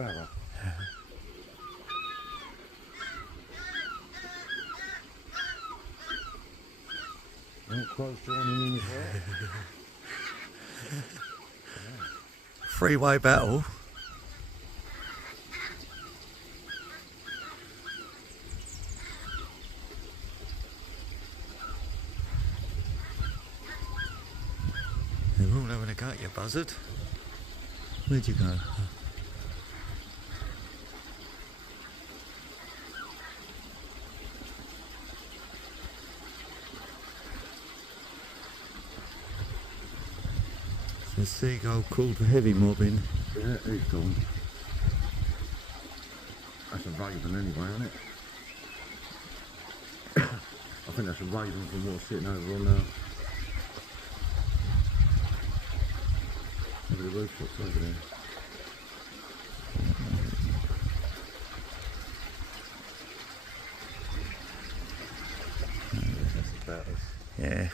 sparrow. Ain't close joining in as well. Freeway battle. They're all having a go at you, Buzzard. Where'd you go? The Seagull called for heavy mobbing. Yeah, he's gone. That's a raven anyway, isn't it? I think that's a raven from what's sitting over on over the rooftops over there. That's about us. Yeah.